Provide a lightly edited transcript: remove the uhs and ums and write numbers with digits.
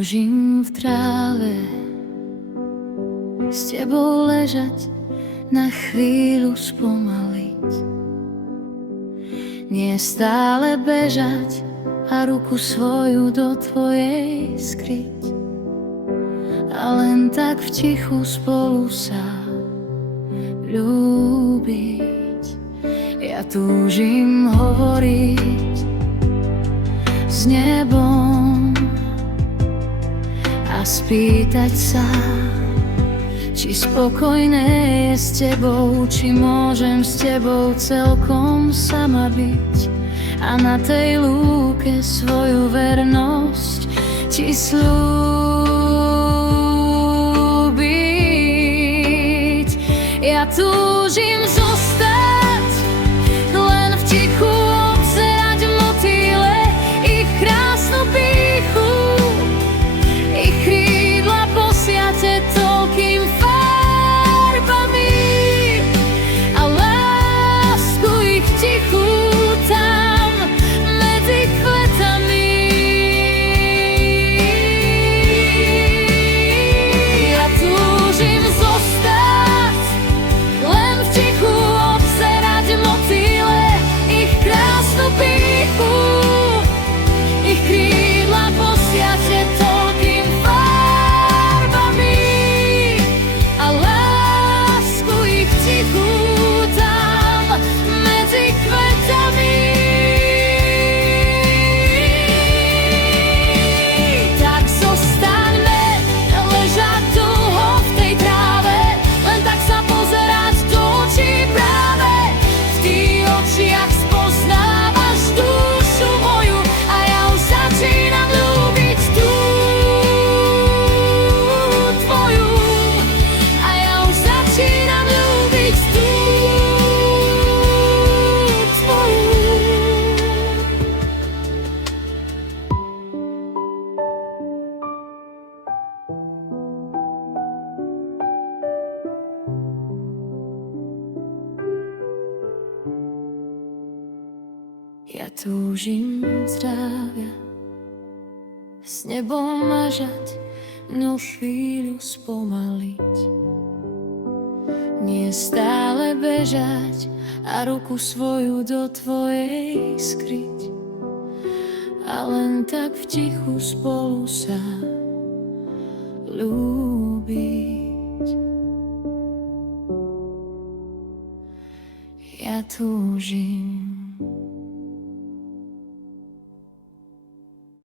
túžim v tráve s tebou ležať, na chvíľu spomaliť, nie stále bežať a ruku svoju do tvojej skryť, a len tak v tichu spolu sa ľúbiť. Ja túžim hovoriť s nebom a spýtať sa, či spokojné je s tebou, či môžem s tebou celkom sama byť a na tej lúke svoju vernosť ti slúbiť. Ja túžim zostať len v tichu, obzerať motýle, ich krásnu pýchu, ich krídla posiate toľkým farbami a lásku ich tichu tam medzi kvetami. Ja túžim zostať len v tichu, obzerať motýle, ich krásnu pýchu, ich krídla posiate toľkým farbami a lásku ich tichu tam medzi kvetami. Tak zostaňme ležať dlho v tej tráve, len tak sa pozerať do očí práve. V tých očiach spoznávaš dušu moju a ja už začínam ľúbiť tú tvoju. A ja už začínam ľúbiť tú tvoju. Ja túžim zdravia s nebom mažať, no chvíľu spomaliť, nie stále bežať a ruku svoju do tvojej skryť, a len tak v tichu spolu sa ľúbiť. Ja túžim